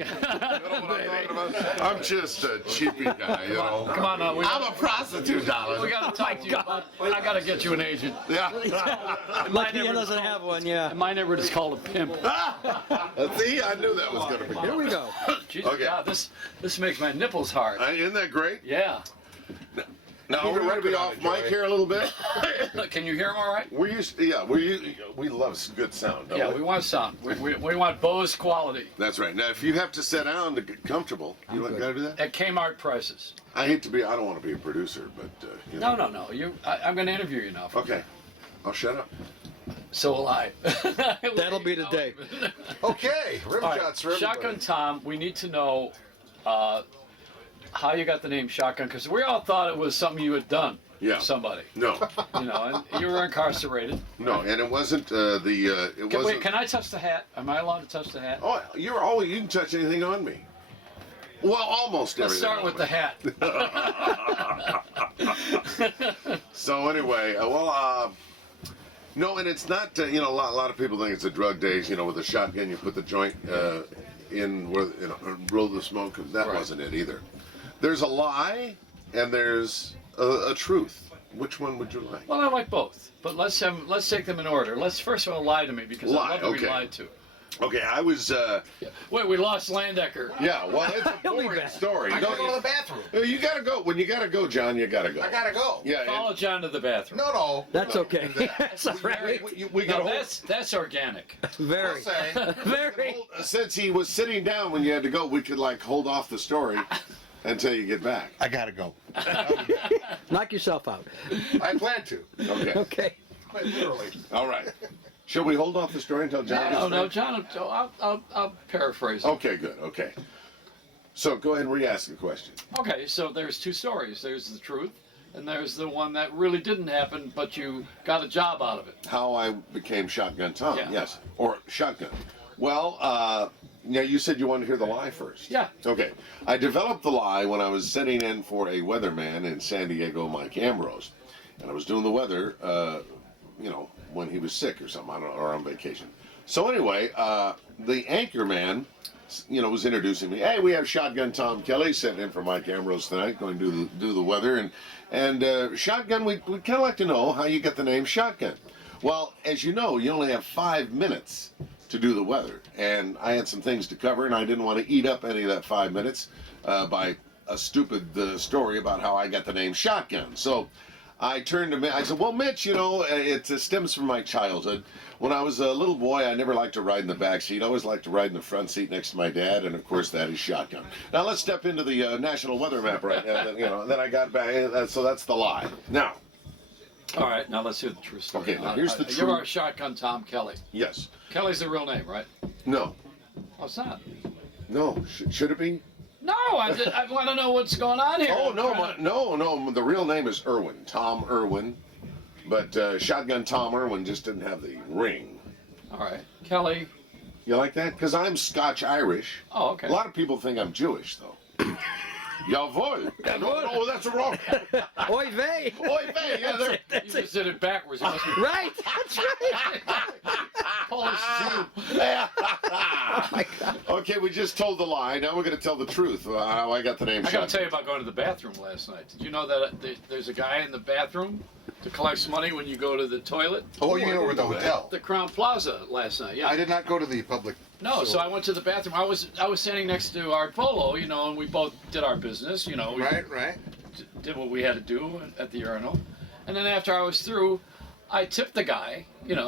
You know what I'm talking about? I'm just a cheapy guy, you know. Come on now. I'm a prostitute, darling. We got to talk to you about. I got to get you an agent. Yeah. Lucky he doesn't have one, yeah. In my neighborhood, it's called a pimp. See, I knew that was going to be. Here we go. Jesus, Okay. God, this makes my nipples hard. Isn't that great? Yeah. Now we're going to be off mic here a little bit. Can you hear him all right? We love good sound. Don't Yeah, we want sound. We want Bose quality That's right. Now, if you have to sit down to get comfortable, you got to do that. at Kmart prices. I don't want to be a producer, but you know. No. I'm going to interview you now. Okay, I'll shut up. So will I. That'll be the day. Okay, rim All right, shots for everybody. Shotgun Tom, we need to know how you got the name Shotgun, because we all thought it was something you had done Yeah. to somebody. No, You know, and you were incarcerated. no, and it wasn't Wait, can I touch the hat? Am I allowed to touch the hat? Oh, you can touch anything on me. Well, almost Let's everything. start with the hat. So anyway, no, and it's not. A lot of people think it's a drug days. You know, with a shotgun, you put the joint in where roll the smoke. That Right. wasn't it either. There's a lie and there's a truth. Which one would you like? Well, I like both, but let's take them in order. Let's first of all lie to me, because Lie, I love to be okay. lied to. Okay, I was. Wait, we lost Landecker. Yeah, well, it's a He'll be boring back. story. I gotta go to the bathroom. You gotta go. When you gotta go, John, you gotta go. I gotta go. Yeah. Follow John to the bathroom. No. That's okay. That's all right. We Now got that's organic. Very. I'll say. Very. Since he was sitting down when you had to go, we could hold off the story until you get back. I gotta go. Knock yourself out. I plan to. Okay. Okay. Quite literally. All right. Should we hold off the story until John gets No, back? John. I'll paraphrase. Okay, good. Okay. So go ahead and re-ask the question. Okay, so there's two stories. There's the truth, and there's the one that really didn't happen, but you got a job out of it. How I became Shotgun Tom. Yeah. Yes. Or Shotgun. Well, you said you wanted to hear the lie first. Yeah. Okay. I developed the lie when I was sitting in for a weatherman in San Diego, Mike Ambrose. And I was doing the weather, when he was sick or something, or on vacation. So anyway, the anchor man, was introducing me. Hey, we have Shotgun Tom Kelly sitting in for Mike Ambrose tonight, going to do the weather. And Shotgun, we'd kind of like to know how you got the name Shotgun. Well, as you know, you only have 5 minutes to do the weather. And I had some things to cover, and I didn't want to eat up any of that 5 minutes by a stupid story about how I got the name Shotgun. So I turned to Mitch. I said, well, Mitch, it stems from my childhood. When I was a little boy, I never liked to ride in the back seat. I always liked to ride in the front seat next to my dad, and of course, that is Shotgun. Now let's step into the national weather map right now. And then I got back. So that's the lie. Now, All right, now let's hear the true story. Okay, now here's the You're true- our Shotgun Tom Kelly. yes, Kelly's the real name, right? no, Oh, it's not. no. Should it be? No, I want to know what's going on here. Oh no, no. The real name is Irwin, Tom Irwin, but Shotgun Tom Irwin just didn't have the ring. All right, Kelly. You like that? Because I'm Scotch Irish. Oh, okay. A lot of people think I'm Jewish, though. Jawohl. No, that's wrong. Oy vey. Oy vey. Yeah, they're You just did it backwards. It must be Right. That's right. Polish Jew. Oh my God. okay. We just told the lie. Now we're going to tell the truth. How I got the name. I got to Shotgun. tell you about going to the bathroom last night. Did you know that there's a guy in the bathroom to collect money when you go to the toilet? Oh, you know, we're the hotel. The Crown Plaza last night. Yeah. I did not go to the public. No, so I went to the bathroom. I was standing next to Art Vuolo, and we both did our business. We Right. did what we had to do at the urinal. And then after I was through, I tipped the guy, and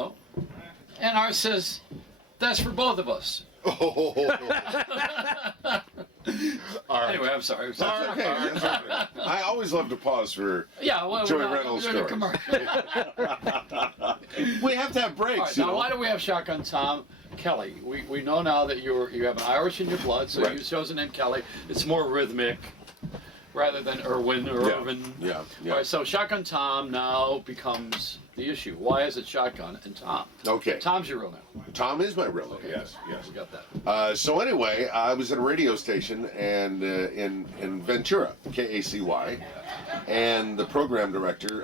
Art says, "That's for both of us." Oh. All right. Anyway, I'm sorry. That's okay. That's okay. I always love to pause for. Yeah, well, Joey we're not Reynolds doing a stories. commercial. We have to have breaks. All right, you now know. why do we have Shotgun Tom Kelly? We know now that you have an Irish in your blood, so Right. you chose the name Kelly. It's more rhythmic rather than Irwin or Yeah. Irvin. Yeah. All right, so Shotgun Tom now becomes the issue. Why is it Shotgun and Tom? Okay. Tom's your real name. Tom is my real name. Yes. Yes. We got that. So anyway, I was at a radio station and in Ventura, KACY, and the program director.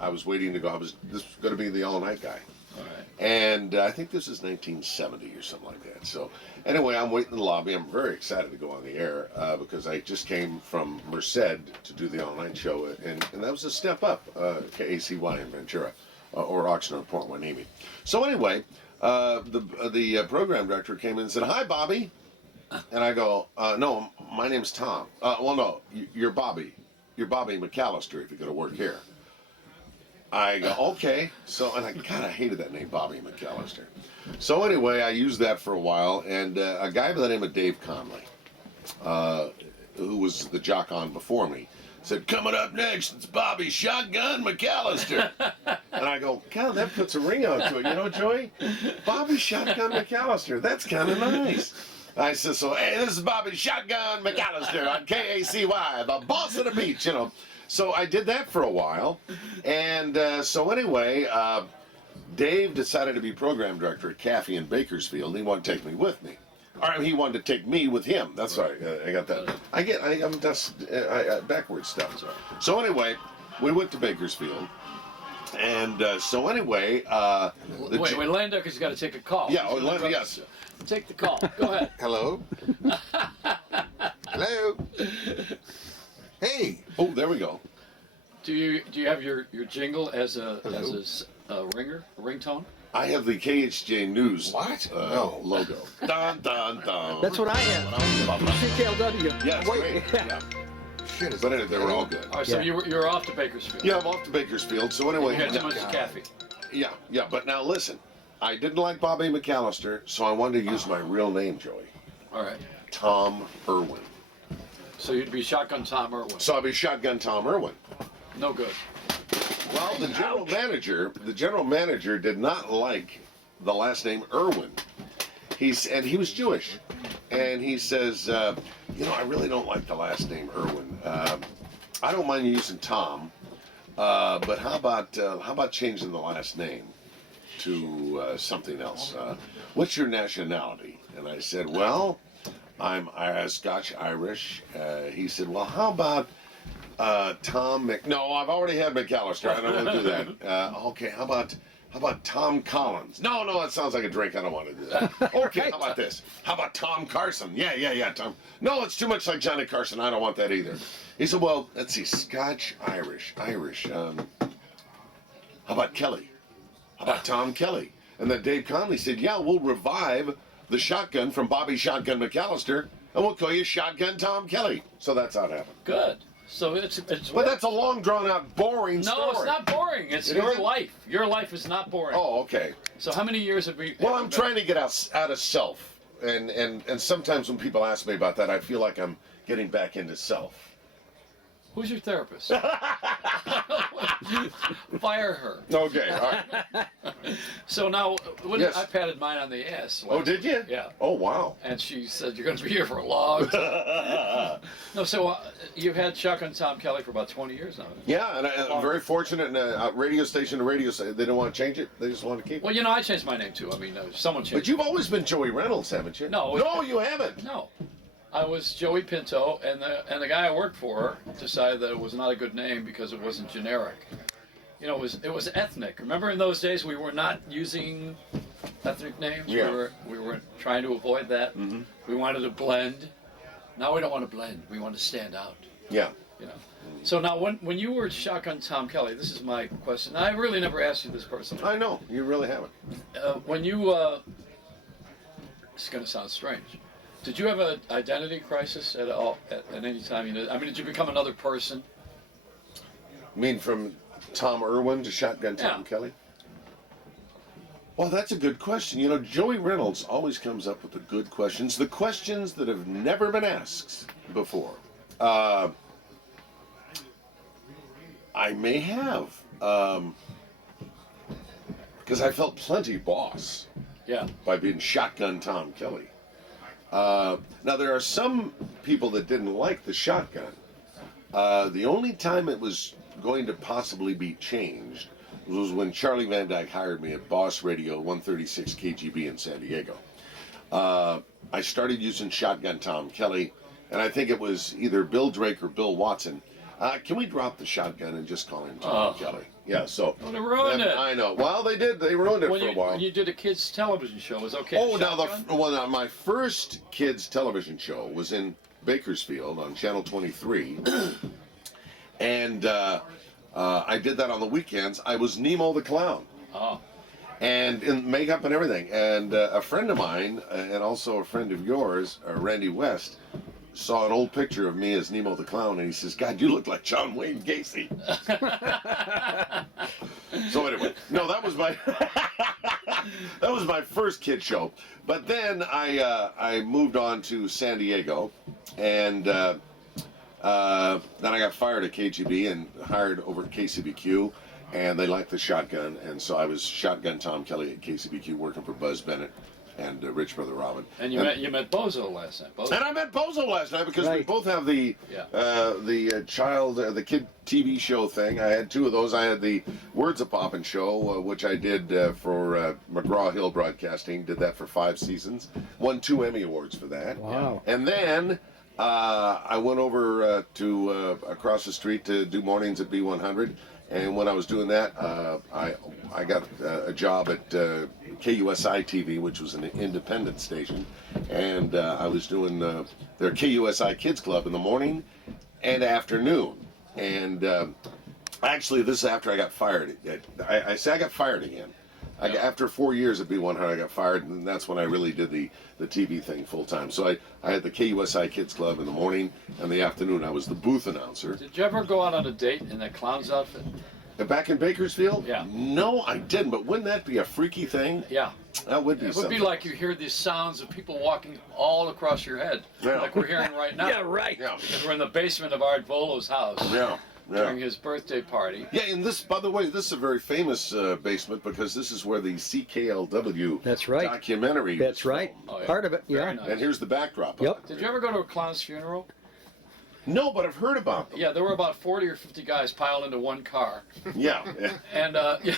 I was waiting to go. This was going to be the all-night guy, All right. And I think this is 1970 or something like that. So anyway, I'm waiting in the lobby. I'm very excited to go on the air because I just came from Merced to do the online show, and that was a step up, KACY in Ventura, or Oxnard, Port Hueneme. So anyway, the program director came in and said, "Hi, Bobby," and I go, "No, my name's Tom." "Well, no, you're Bobby. You're Bobby McAllister if you're going to work here." I go, "Okay." So, and I kind of hated that name, Bobby McAllister. So anyway, I used that for a while, and a guy by the name of Dave Conley, who was the jock on before me, said, "Coming up next, it's Bobby Shotgun McAllister." And I go, "God, that puts a ring onto it, you know, Joey? Bobby Shotgun McAllister, that's kind of nice." I said, "So, hey, this is Bobby Shotgun McAllister on KACY, the boss of the beach, you know." So I did that for a while, and so anyway, Dave decided to be program director at Caffey in Bakersfield. He wanted to take me with me, or he wanted to take me with him. That's right. I got that. I'm just backwards stuff. So anyway, we went to Bakersfield, and so anyway, Wait, Landecker's got to take a call. Yeah, yes. Take the call. Go ahead. Hello? Hello? Hey! Oh, there we go. Do you have your jingle as a ringtone? I have the KHJ News What? No. logo. Dun dun dun. That's what I have. CKLW. Yeah, it's Wait. great. Yeah. Shit, is But anyway, they were all good. All right, so Yeah. you're off to Bakersfield. Yeah, I'm off to Bakersfield. So anyway, You had too much caffeine. yeah. But now listen, I didn't like Bobby McAllister, so I wanted to use my real name, Joey. All right. Tom Irwin. So you'd be Shotgun Tom Irwin. So I'll be Shotgun Tom Irwin. No good. Well, the general manager did not like the last name Irwin. And he was Jewish, and he says, I really don't like the last name Irwin. I don't mind using Tom, but how about changing the last name to something else? What's your nationality? And I said, well, I'm Scotch Irish. He said, well, how about Tom No, I've already had McAllister. I don't want to do that. Okay, how about Tom Collins? No, that sounds like a drink. I don't want to do that. Okay, how about this? How about Tom Carson? Yeah, Tom. No, it's too much like Johnny Carson. I don't want that either. He said, well, let's see, Scotch Irish. How about Kelly? How about Tom Kelly? And then Dave Conley said, yeah, we'll revive the shotgun from Bobby Shotgun McAllister, and we'll call you Shotgun Tom Kelly. So that's how it happened. Good. So it's. But that's a long, drawn-out, boring story. No, it's not boring. It's your life. Your life is not boring. Oh, okay. So how many years have we? Well, I'm trying to get out of self, and sometimes when people ask me about that, I feel like I'm getting back into self. Who's your therapist? Fire her. Okay, all right. So now, Yes. I patted mine on the ass. Oh, did you? Yeah. Oh, wow. And she said, "You're going to be here for a long time." No, so you've had Shotgun Tom Kelly for about 20 years now. Yeah, and I'm very fortunate. And radio station to radio station, they don't want to change it. They just want to keep it. Well, I changed my name too. I mean, someone changed. But you've always been Joey Reynolds, haven't you? No. No, you haven't. No. I was Joey Pinto, and the guy I worked for decided that it was not a good name because it wasn't generic. It was ethnic. Remember in those days we were not using ethnic names. Yeah. We were trying to avoid that. Mm-hmm. We wanted to blend. Now we don't want to blend. We want to stand out. Yeah. So now when you were Shotgun Tom Kelly, this is my question. I really never asked you this personally. I know you really haven't. When you, it's going to sound strange. Did you have an identity crisis at any time? Did you become another person? You mean from Tom Irwin to Shotgun Tom Kelly? Well, that's a good question. Joey Reynolds always comes up with the good questions, the questions that have never been asked before. I may have, because I felt plenty boss by being Shotgun Tom Kelly. Now, there are some people that didn't like the shotgun. The only time it was going to possibly be changed was when Charlie Van Dyke hired me at Boss Radio 136 KGB in San Diego. I started using Shotgun Tom Kelly, and I think it was either Bill Drake or Bill Watson. Can we drop the shotgun and just call him Tom Kelly? Yeah, so. Oh, they ruined it. I know. Well, they did. They ruined it When for a while. when you did a kids' television show, it was okay. Oh, now Shotgun? my first kids television show was in Bakersfield on Channel 23, and I did that on the weekends. I was Nemo the Clown, Oh. and in makeup and everything. And a friend of mine, and also a friend of yours, Randy West, saw an old picture of me as Nemo the Clown, and he says, "God, you look like John Wayne Gacy." So anyway, no, that was my that was my first kid show. But then I moved on to San Diego, and then I got fired at KGB and hired over at KCBQ, and they liked the shotgun, and so I was Shotgun Tom Kelly at KCBQ working for Buzz Bennett and Rich Brother Robin. And you met Bozo last night. Bozo. And I met Bozo last night because we Right. both have the the kid TV show thing. I had two of those. I had the Words of Poppin' show, which I did for McGraw-Hill Broadcasting. Did that for 5 seasons. Won 2 Emmy Awards for that. Wow. And then I went over to across the street to do mornings at B100. And when I was doing that, I got a job at KUSI TV, which was an independent station, and I was doing their KUSI Kids Club in the morning and afternoon. And actually, this is after I got fired. I say I got fired again. After 4 years at B100, I got fired, and that's when I really did the TV thing full time. So I had the KUSI Kids Club in the morning, and the afternoon I was the booth announcer. Did you ever go out on a date in that clown's outfit? Back in Bakersfield? Yeah. No, I didn't, but wouldn't that be a freaky thing? Yeah. That would be It would something. be like you hear these sounds of people walking all across your head, Yeah. like we're hearing right now. Yeah, right. Yeah. Because we're in the basement of Art Vuolo's house Yeah. during Yeah. his birthday party. Yeah, and this, by the way, this is a very famous basement because this is where the CKLW That's right. documentary That's was right. filmed. Oh, yeah. Part of it, Very yeah. nice. And here's the backdrop Yep. of it. Did you ever go to a clown's funeral? No, but I've heard about them. Yeah, there were about 40 or 50 guys piled into one car. Yeah. Yeah. And yeah,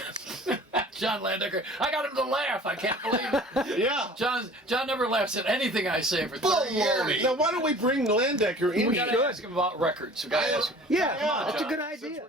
John Landecker, I got him to laugh. I can't believe it. Yeah. John never laughs at anything I say for 30 years. Now, why don't we bring Landecker in We here? gotta ask him about records. We gotta ask him. Yeah, Come on, that's a John. good idea.